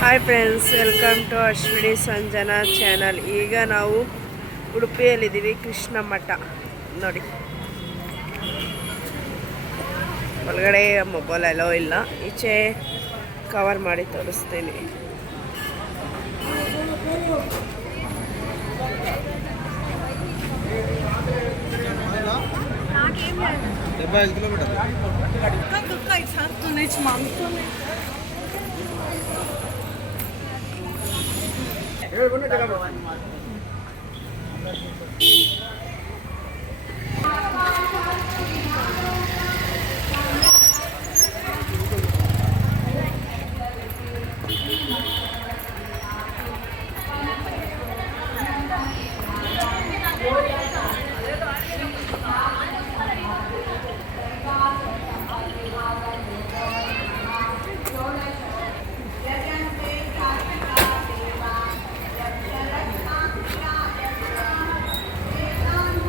Hi friends, welcome to Ashwini Sanjana channel. ಈಗ ನಾವು ಉಡುಪಿಯಲ್ಲಿದ್ದೀವಿ. ಕೃಷ್ಣ ಮಠ ನೋಡಿ. ಒಳಗಡೆ ಮೊಬೈಲ್ ಎಲ್ಲೋ ಇಲ್ಲ, ಈಚೆ ಕವರ್ ಮಾಡಿ ತೋರಿಸ್ತೀನಿ.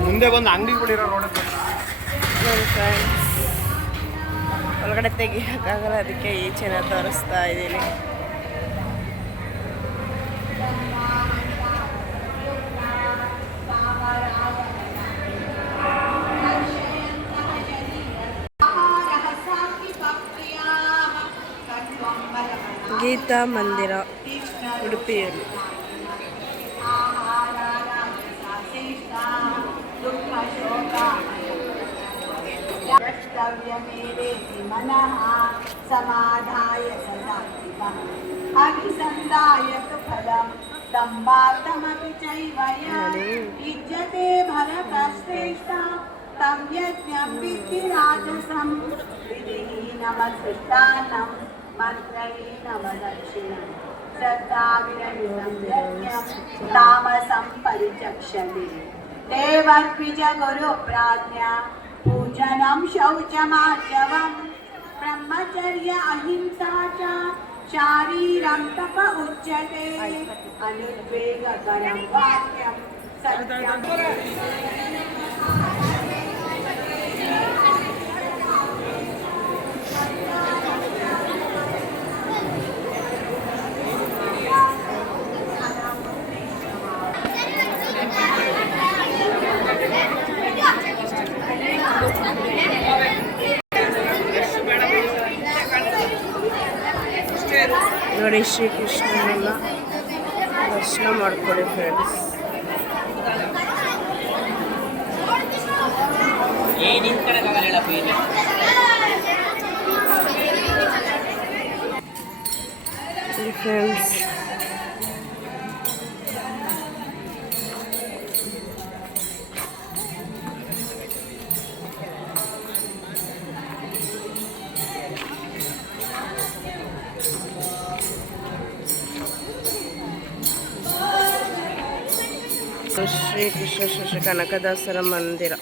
ಮುಂದೆ ಬಂದು ಅಂಗಡಿ ಬಿಡಿರೋ ರೋಡ್ ಒಳಗಡೆ ತೆಗಿಯೋಕ್ಕಾಗಲ್ಲ, ಅದಕ್ಕೆ ಈಚೆನ ತೋರಿಸ್ತಾ ಇದ್ದೀನಿ. ಗೀತಾ ಮಂದಿರ ಉಡುಪಿಯಲ್ಲಿ. समाधाय सदात्मः अभिसन्धाय तु फलं दम्भार्थमपि चैव युज्यते भरतश्रेष्ठा तं यज्ञं विद्धि राजसं विधिहीनमसृष्टान्नं मन्त्रहीनमदक्षिणं श्रद्धाविरहितं यज्ञं तामसं परिचक्षते देवर्द्विज गुरुप्राज्ञा पूजनं शौचमार्जवम् ब्रह्मचर्य अहिंसा च शारीरं तप उच्यते अनुद्वेगकरं वाक्यं सत्यं ನೋಡಿ. ಶ್ರೀಕೃಷ್ಣನೆಲ್ಲ ದರ್ಶನ ಮಾಡ್ಕೊಳ್ಳಿ ಫ್ರೆಂಡ್ಸ್. ಫ್ರೆಂಡ್ಸ್ ಶ್ರೀಕೃಷ್ಣ ಶ್ರೀ ಕನಕದಾಸರ ಮಂದಿರ.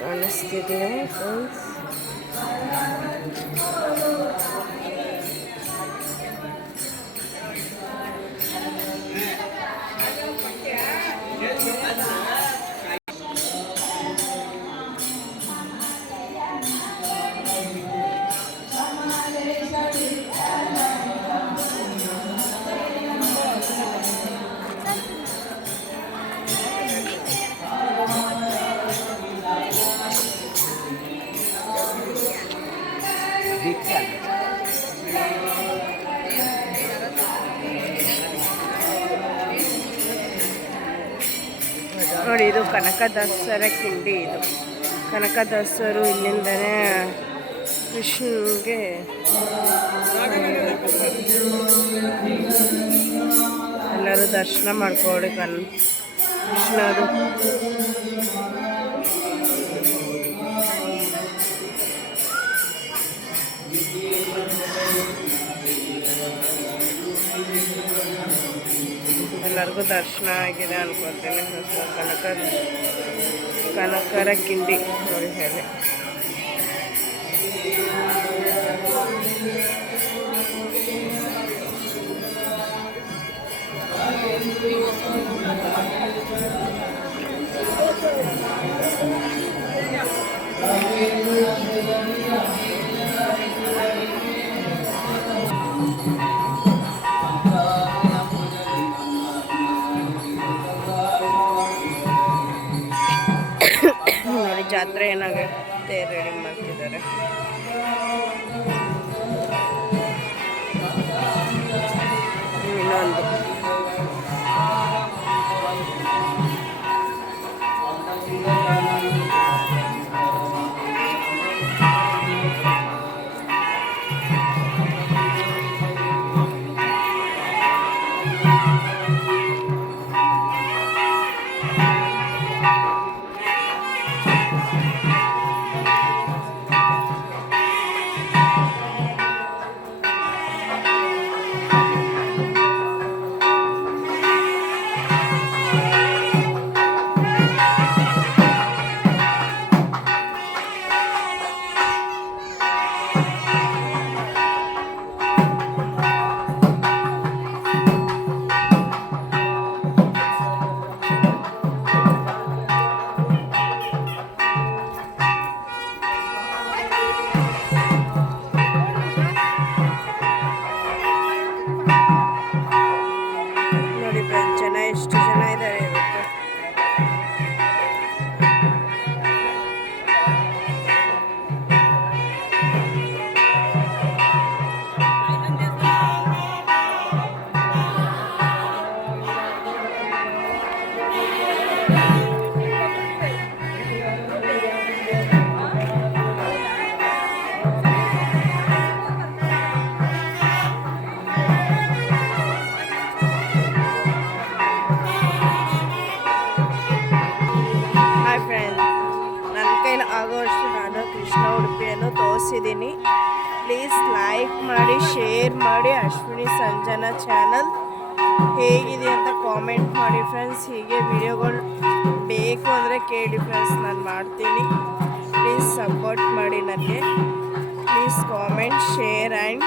ಕಾಣಿಸ್ತಿದೆಯಾ ಫ್ರೆಂಡ್ಸ್? ನೋಡಿ, ಇದು ಕನಕದಾಸರ ಕಿಂಡಿ. ಇದು ಕನಕದಾಸರು ಇಲ್ಲಿಂದನೇ ಕೃಷ್ಣಗೆ ಎಲ್ಲರೂ ದರ್ಶನ ಮಾಡ್ಕೊಳ್ಳಿ. ಕೃಷ್ಣದು ಎಲ್ಲರಿಗೂ ದರ್ಶನ ಆಗಿದೆ ಅನ್ಕೊಳ್ತೇನೆ. ಕನಕರ ಕಿಂಡಿ ನೋಡಿ ಹೇಳಿ. Thank you. ಜಾತ್ರೆ ಏನಾಗುತ್ತೆ ರೆಡಿ ಮಾಡ್ತಿದ್ದಾರೆ. ಇನ್ನೊಂದು ನೋಡಿ ಫ್ರೆಂಡ್ಸ್, ಎಷ್ಟು ಜನ ಇದ್ದಾರೆ ಇವತ್ತು. ಹಾಯ್ ಫ್ರೆಂಡ್ಸ್, ನನ್ನ ಕೈಲಿ ಆಗೋವಷ್ಟು ನಾನು ಕೃಷ್ಣ ಉಡುಪಿಯನ್ನು ತೋರಿಸಿದ್ದೀನಿ. ಪ್ಲೀಸ್ ಲೈಕ್ ಮಾಡಿ, ಶೇರ್ ಮಾಡಿ. ಅಶ್ವಿನಿ ಸಂಜನಾ ಚಾನಲ್ ಹೇಗಿದೆ ಅಂತ ಕಾಮೆಂಟ್ ಮಾಡಿ ಫ್ರೆಂಡ್ಸ್. ಹೀಗೆ ವಿಡಿಯೋಗಳು ಬೇಕು ಅಂದರೆ ಕೇಳಿ ಫ್ರೆಂಡ್ಸ್, ನಾನು ಮಾಡ್ತೀನಿ. ಪ್ಲೀಸ್ ಸಪೋರ್ಟ್ ಮಾಡಿ ನನಗೆ. Please comment, share and